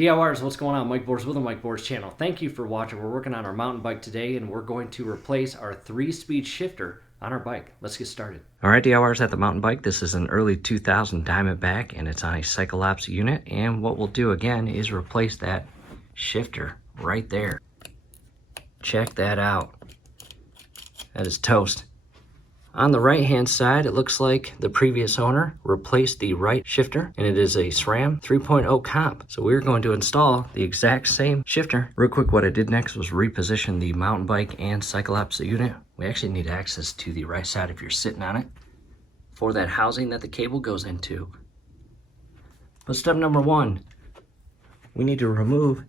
DIYers, what's going on? Mike Boers with the Mike Boers channel. Thank you for watching. We're working on our mountain bike today, and we're going to replace our 3-speed shifter on our bike. Let's get started. All right, DIYers, at the mountain bike, this is an early 2000 Diamondback, and it's on a Cyclops unit. And what we'll do again is replace that shifter right there. Check that out. That is toast. On the right hand side, it looks like the previous owner replaced the right shifter, and it is a SRAM 3.0 comp. So we're going to install the exact same shifter. Real quick, what I did next was reposition the mountain bike and Cyclops unit. We actually need access to the right side if you're sitting on it for that housing that the cable goes into. But step number one, we need to remove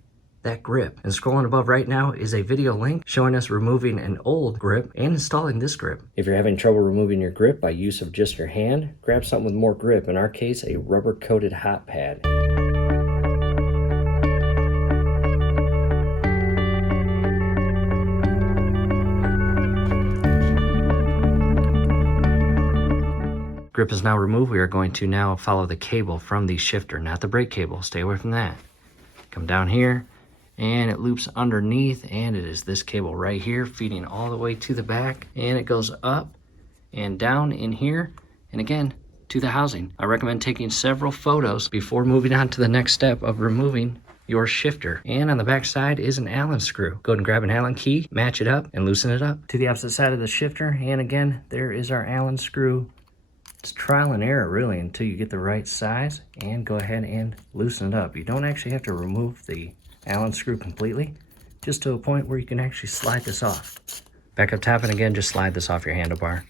that grip. And scrolling above right now is a video link showing us removing an old grip and installing this grip. If you're having trouble removing your grip by use of just your hand, grab something with more grip. In our case, a rubber coated hot pad. Grip is now removed. We are going to now follow the cable from the shifter, not the brake cable. Stay away from that. Come down here, and it loops underneath, and it is this cable right here feeding all the way to the back, and it goes up and down in here and again to the housing. I recommend taking several photos before moving on to the next step of removing your shifter. And on the back side is an Allen screw. Go ahead and grab an Allen key, match it up, and loosen it up to the opposite side of the shifter. And again, there is our Allen screw. It's trial and error really until you get the right size, and go ahead and loosen it up. You don't actually have to remove the Allen screw completely, just to a point where you can actually slide this off. Back up top, and again, just slide this off your handlebar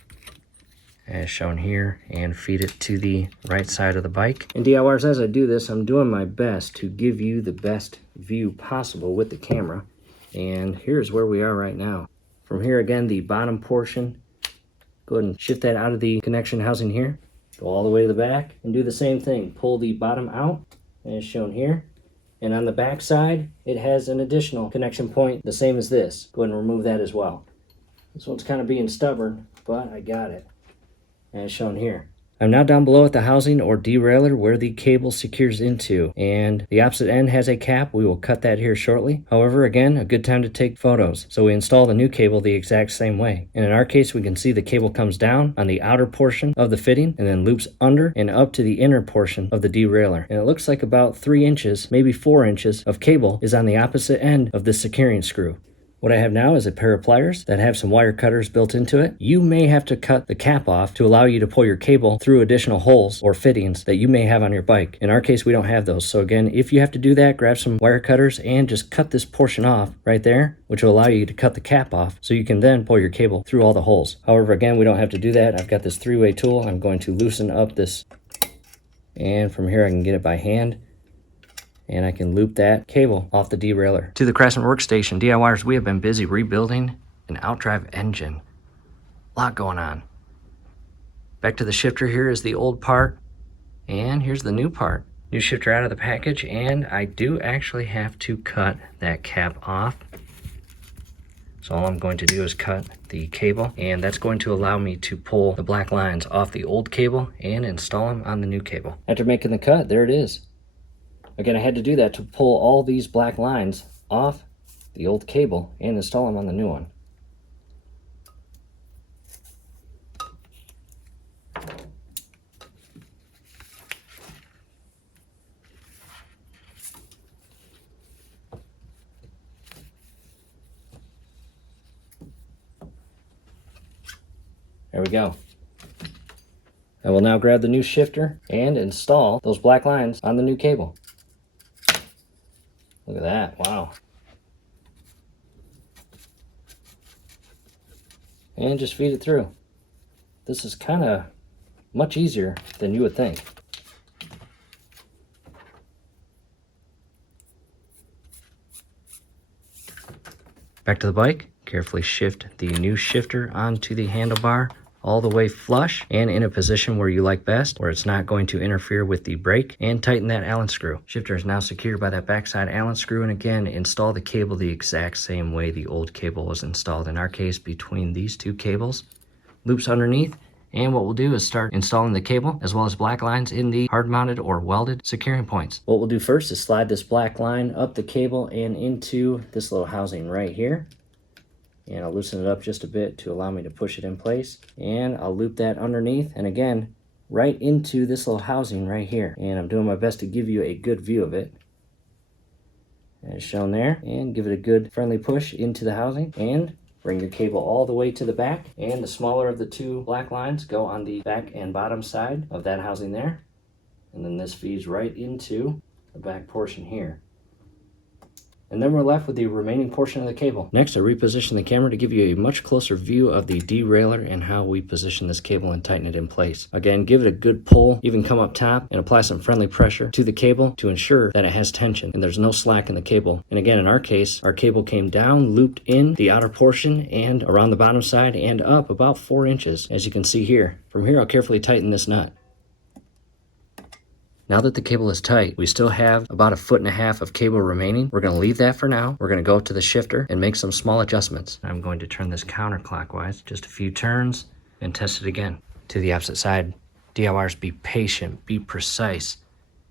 as shown here and feed it to the right side of the bike. And DIYers, as I do this, I'm doing my best to give you the best view possible with the camera. And here's where we are right now. From here, again, the bottom portion, go ahead and shift that out of the connection housing here. Go all the way to the back and do the same thing. Pull the bottom out as shown here. And on the back side, it has an additional connection point, the same as this. Go ahead and remove that as well. This one's kind of being stubborn, but I got it, as shown here. I'm now down below at the housing or derailleur where the cable secures into, and the opposite end has a cap. We will cut that here shortly. However, again, a good time to take photos. So we install the new cable the exact same way. And in our case, we can see the cable comes down on the outer portion of the fitting and then loops under and up to the inner portion of the derailleur. And it looks like about 3 inches, maybe 4 inches of cable is on the opposite end of the securing screw. What I have now is a pair of pliers that have some wire cutters built into it. You may have to cut the cap off to allow you to pull your cable through additional holes or fittings that you may have on your bike. In our case, we don't have those. So again, if you have to do that, grab some wire cutters and just cut this portion off right there, which will allow you to cut the cap off so you can then pull your cable through all the holes. However, again, we don't have to do that. I've got this 3-way tool. I'm going to loosen up this, and from here I can get it by hand. And I can loop that cable off the derailleur. To the Craftsman workstation, DIYers, we have been busy rebuilding an outdrive engine. A lot going on. Back to the shifter, here is the old part, and here's the new part. New shifter out of the package, and I do actually have to cut that cap off. So all I'm going to do is cut the cable, and that's going to allow me to pull the black lines off the old cable and install them on the new cable. After making the cut, there it is. Again, I had to do that to pull all these black lines off the old cable and install them on the new one. There we go. I will now grab the new shifter and install those black lines on the new cable. Look at that, wow. And just feed it through. This is kind of much easier than you would think. Back to the bike, carefully shift the new shifter onto the handlebar all the way flush and in a position where you like best, where it's not going to interfere with the brake, and tighten that Allen screw. Shifter is now secured by that backside Allen screw, and again, install the cable the exact same way the old cable was installed. In our case, between these two cables, loops underneath, And what we'll do is start installing the cable as well as black lines in the hard mounted or welded securing points. What we'll do first is slide this black line up the cable and into this little housing right here. And I'll loosen it up just a bit to allow me to push it in place. And I'll loop that underneath, and again, right into this little housing right here. And I'm doing my best to give you a good view of it. As shown there. And give it a good friendly push into the housing. And bring your cable all the way to the back. And the smaller of the two black lines go on the back and bottom side of that housing there. And then this feeds right into the back portion here. And then we're left with the remaining portion of the cable. Next, I reposition the camera to give you a much closer view of the derailleur and how we position this cable and tighten it in place. Again, give it a good pull, even come up top and apply some friendly pressure to the cable to ensure that it has tension and there's no slack in the cable. And again, in our case, our cable came down, looped in the outer portion and around the bottom side and up about 4 inches, as you can see here. From here, I'll carefully tighten this nut. Now that the cable is tight, we still have about 1.5 feet of cable remaining. We're going to leave that for now. We're going to go to the shifter and make some small adjustments. I'm going to turn this counterclockwise, just a few turns, and test it again. To the opposite side. DIYers, be patient, be precise.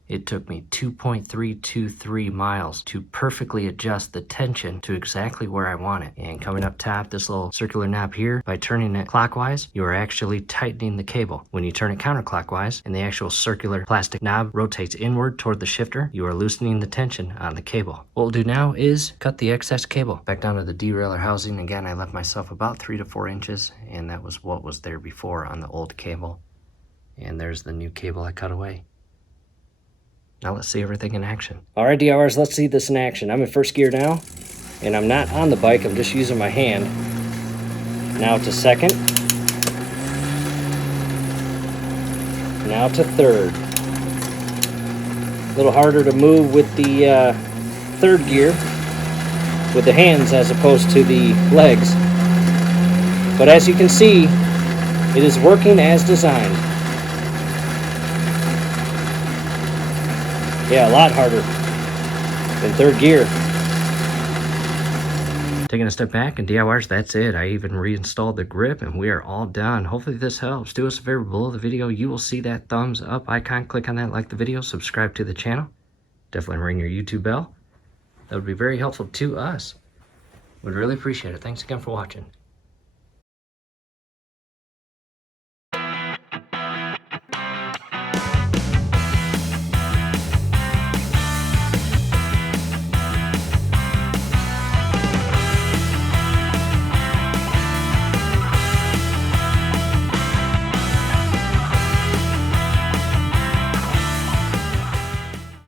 It took me 2.323 miles to perfectly adjust the tension to exactly where I want it. And coming up top, this little circular knob here, by turning it clockwise, you are actually tightening the cable. When you turn it counterclockwise and the actual circular plastic knob rotates inward toward the shifter, you are loosening the tension on the cable. What we'll do now is cut the excess cable back down to the derailleur housing. Again, I left myself about 3 to 4 inches, and that was what was there before on the old cable. And there's the new cable I cut away. Now let's see everything in action. All right, DIYers, let's see this in action. I'm in first gear now, and I'm not on the bike. I'm just using my hand. Now to second. Now to third. A little harder to move with the third gear with the hands as opposed to the legs. But as you can see, it is working as designed. Yeah, a lot harder than third gear. Taking a step back, and DIYers, that's it. I even reinstalled the grip, and we are all done. Hopefully this helps. Do us a favor, below the video, you will see that thumbs up icon. Click on that, like the video, subscribe to the channel. Definitely ring your YouTube bell. That would be very helpful to us. We'd really appreciate it. Thanks again for watching.